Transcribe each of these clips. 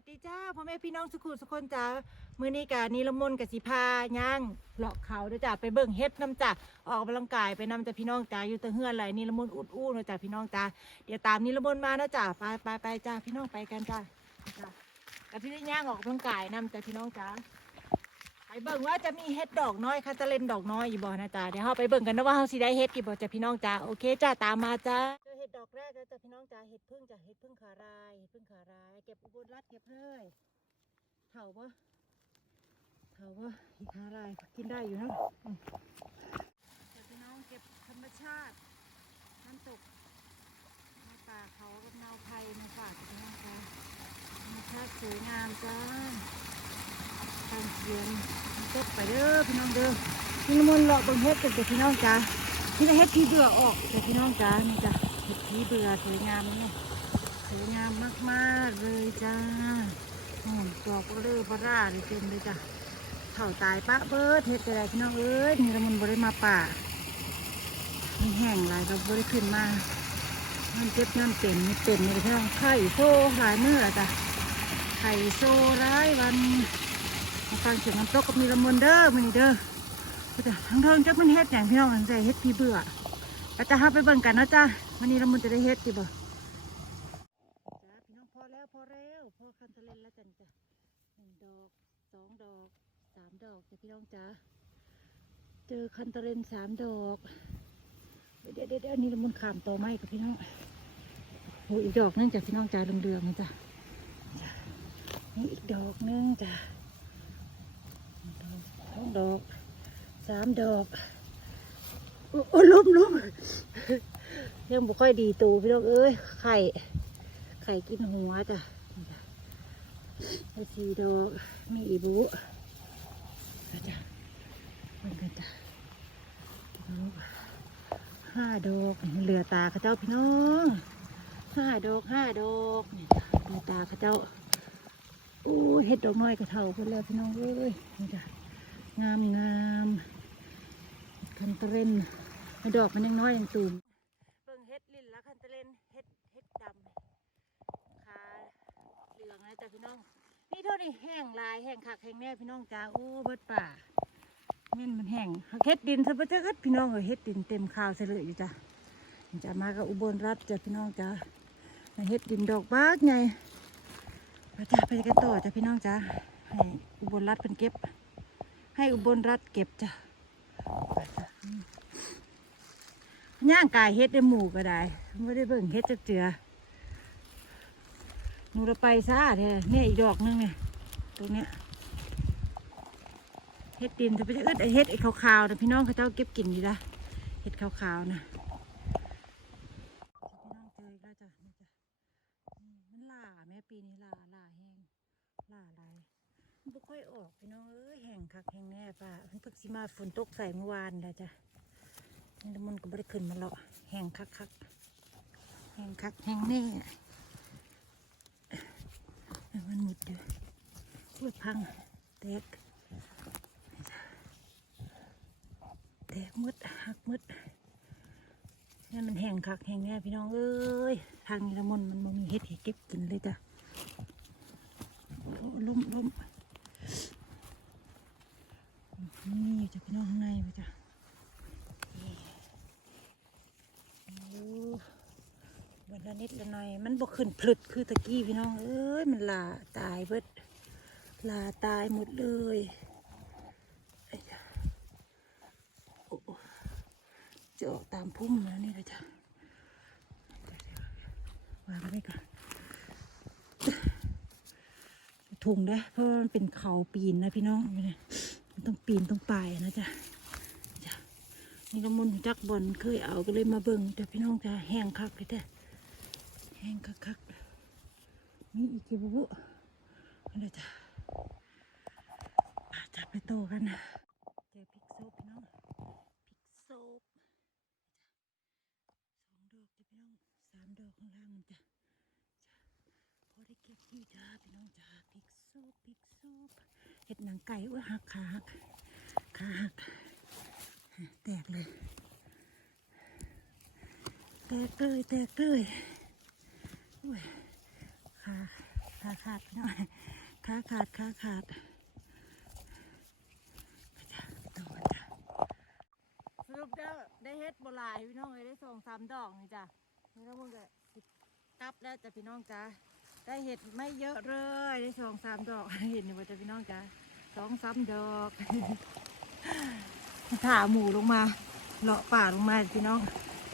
วัสดีจ้าพ่อแม่พี่น้องสุขุสุคนจ้ามื้อนี้กะนีละมนกับสิพาย่างเลาะเขาด้อจ้าไปเบิ่งเฮ็ดน้ำจ้าออกกำลังกายไปนำจ้าพี่น้องจ้าอยู่ตะเฮือนไหลนีละมนอุดอู้นะจ้าพี่น้องจ้าเดี๋ยวตามนีละมนมานะจ้าไปไปไปจ้าพี่น้องไปกันจ้าจ้ากับพี่ได้ย่างออกกำลังกายนำจ้าพี่น้องจ้าไปเบิ่งว่าจะมีเฮ็ดดอกน้อยค่ะจะเลนดอกน้อยอยู่บ่นะจ้าเดี๋ยวเฮาไปเบิ่งกันนะว่าเฮาสิได้เฮ็ดกี่บ่จ้าพี่น้องจ้าโอเคจ้าตามมาจ้า กแล้วจ้าพี่น้องจ้าเฮ็ดพึ่งจ้าเฮ็ดพึ่งขารายเฮ็ดพึ่งขาราย เก็บอุบลรัดเก็บเลยเถาบ่เถาบ่อีกหารายกินได้อยู่นะจ้าพี่น้องเก็บธรรมชาติน้ำตกน้ำป่าเขากับเนาไผ่มาฝากจ้าพี่น้องจ้าธรรมชาติสวยงามจ้าทางเขียนตกไปเด้อพี่น้องเด้อนี่น้ำมันเลาะบังเฮ็ดกันแต่พี่น้องจ้าที่ได้เฮ็ดพี่เบื่อออกแต่พี่น้องจ้านี่จ้ะ พี่เบื่อสวยงามนี่สวยงามมากๆเลยจ้าโอ้ยดอกก็เลยบาร่าเลยเต็มเลยจ้ะเข่าตายปะเบิดเฮ็ดอะไรพี่น้องเอ้ยนี่น้ำมันบ่ได้มาป่ามันแห้งหลายเราบ่ได้ขึ้นมามันเจ็บนั่นเป็นนี่เป็นนี่พี่น้องไข่โซ่หลายเมื้อจ้ะไข่โซ่ร้ายวันมาฟังเสียงน้ำตกกับมีละมุนเด้อมันนี่เด้อก็จะทั้งเทิงจักมันเฮ็ดอย่างพี่น้องอันใจเฮ็ดพี่เบื่อ ก็จะห้าไปเบิ่งกันนะจ้าวันนี้ละมุนจะได้เฮ็ดจีบ่จ้าพี่น้องพอแล้วพอแล้วพอคันทะเลนแล้วกันจ้ะหนึ่งดอกสองดอกสามดอกจ้ะพี่น้องจ้าเจอคันตะเลนสามดอก เดี๋ยวเดี๋ยวเดี๋ยวนี่ละมุนขามต่อไม้กับพี่น้องโอ้อีกดอกนึงจ้ะพี่น้องจ้าเรืองๆนะจ้ะจ้ะนี่อีกดอกนึงจ้ะสองดอกสามดอก โอ้โอ้ล้มล้มยังบ่ค่อยดีตูพี่น้องเอ้ยไข่ไข่กินหัวจ้ะสี่ดอกมีอีบุจ้ะมันกันจ้ะห้าดอกเหลือตาข้าเจ้าพี่น้องห้าดอกห้าดอกนี่จ้ะเหลือตาข้าเจ้าโอ้เห็ดดอกน้อยกระเทาเพิ่นแล้วพี่น้องเอ้ยนี่จ้ะงามงาม คันเตเรนดอกมันยังน้อยยังตูมเบิ่งเฮ็ดลินแล้วคันเตเรนเฮ็ดเฮ็ดดำขาเหลืองนะจ้ะพี่น้อง นี่เท่านี้แห้งลายแห้งคักแห้งแน่พี่น้องจ้าโอ้เบิดป่าแม่นมันแห้งเฮ็ดดินซะบ่จักเฮ็ดพี่น้องเอ้ยเฮ็ดดินเต็มข้าวใส่เลยอยู่จ้ะจะมากับอุบลรัฐจ้ะพี่น้องจ้าเฮ็ดดินดอกบากใหญ่ไปจ้าไปกันต่อจ้ะพี่น้องจ้าให้อุบลรัฐเพิ่นเก็บ ให้อุบลรัฐเก็บจ้ะ ย่างกายเฮ็ดได้หมู่ก็ได้ไม่ได้เบิ่งเฮ็ดจักเจือหนูเราไปซะแท้เนี่ยอีกดอกนึงเนี่ยตรงเนี้ยเฮ็ดดินจะไปจะอึดไอเฮ็ดไอ้ขาวๆนะพี่น้องเขาเจ้าเก็บกินอยู่ละเฮ็ดขาวๆนะพี่น้องเจอกแล้วจ้ะนี่จ้ะมันล่าแม่ปีนี้ล่าล่าแห้งล่าหลายมันบ่ค่อยออกพี่น้องเอ้ยแห้งคักแห้งแน่ป่ะเพิ่งเพิ่งสิมาฝนตกใส่เมื่อวานแล้วจ้ะ นี่มันก็บ่ได้ขึ้นมาหรอกแห้งคักคักแห้งคักแห้งแน่มันหมดอยู่พูดพังแตกแตกมืดหักมืดนี่มันแห้งคักแห้งแน่พี่น้องเอ้ยทางนี้ละมนมันมีเห็ดให้เก็บกินเลยจ้ะโอ้ลุ่มลุ่ม นี่จะพี่น้องข้างในไปจ้ะนี่โอ้วันละนิดละหน่อย มัน บกขึ้นพลึดคือตะกี้พี่น้องเอ้ยมันลาตายเบิดลาตายหมดเลยไอ้จ้ะออกตามพุ่มมานี่เลยจ้ะวางไว้ก่อนถุงด้เพราะมันเป็นเขาปีนนะพี่น้องมันต้องปีนต้องปายนะจ๊ะจ้ะนี่ก็มุนจักบอลเคยเอาก็เลยมาเบิ่งแต่พี่น้องจะแห้งคักเลยแต่ แห้งคักคักๆนี่อีกกี่บุอะไรจ้ะอาจะไปโตกันนะเจอพริกโซบพี่น้องพริกโซบสองดอกจะพี่น้องสามดอกข้างล่างมันจะจะพอได้เก็บอยู่จ้าพี่น้องจ้าพริกโซบพริกโซบเห็ดหนังไก่อุ้ยหักขาหักขาหักแตกเลยแตกเลยแตกเลย ขาขาขาดพี่องขาขาดขาขาดสรุปได้ได้เฮ็ดโบหลายพี่น้องเลยได้สองสามดอกนี่จ้ะนี่แล้วมึงก็สิกลับแล้วจ้ะพี่น้องจ้ะได้เห็ดไม่เยอะเลยได้สองสามดอกเห็นอยู่ว่าจะพี่น้องจ้ะสองสามดอกถ่าหมูลงมาเลาะป่าลงมาพี่น้อง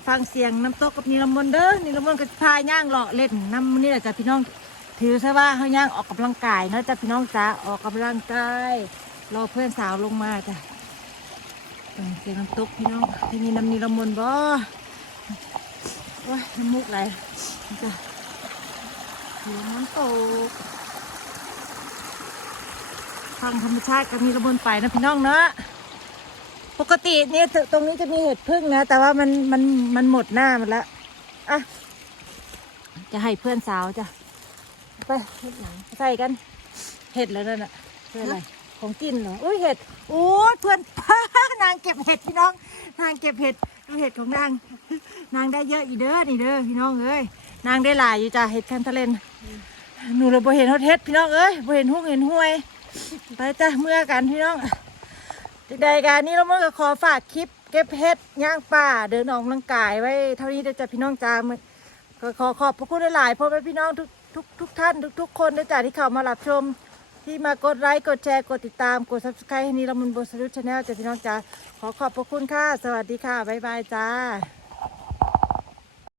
ฟังเสียงน้ำตกกับนิลมนเด้อนิลมนก็พาย่างเลาะเล่นน้ำนี่แหละจ้ะพี่น้อง ถือซะว่าเขาย่างออกกำลังกายเนาะจ้ะพี่น้องจ้ะออกกำลังกายรอเพื่อนสาวลงมาจ้ะฟังเสียงน้ำตกพี่น้องที่นี่น้ำนิลมนบ่โอ้ยน้ำมูกไหลจ้ะนิลมนตกฟังธรรมชาติกับนิลมนไปนะพี่น้องเนาะ ปกติเนี่ยตรงนี้จะมีเห็ดพึ่งนะ แต่ว่ามันมันมันหมดหน้ามันแล้วอะ จะให้เพื่อนสาวจ้ะ ไปเห็ดหนังใส่กัน เห็ดแล้วนั่นน่ะเพื่ออะไรของกินเหรออุ้ยเห็ดโอ้ยเพื่อนนางเก็บเห็ดพี่น้อง นางเก็บเห็ดดูเห็ดของนาง นางได้เยอะอีเด้อนี่เด้อพี่น้องเอ้ยนางได้หลายอยู่จ้ะเห็ดคันทะเลนหนูเราบ่เห็นฮอดเห็ดพี่น้องเอ้ยบ่เห็นหุ้งเห็นห้วย ไปจ้ะเมื่อกันพี่น้อง ใดๆกันนี่เราเมื่อก็ขอฝากคลิป เก็บเห็ดย่างป่าเดินออกกำลังกายไว้เท่านี้เดี๋ยวจะพี่น้องจ้ามือก็ขอขอบพระคุณหลายๆพ่อแม่พี่น้องทุกทุกทุกท่านทุกทุกคนด้วยจ้าที่เข้ามารับชม ที่มากดไลค์กดแชร์กดติดตามกด subscribe ให้นี่เรามุนบนสรุปชาแนลจ้าพี่น้องจ้าขอขอบพระคุณค่ะ สวัสดีค่ะบ๊ายบายจ้า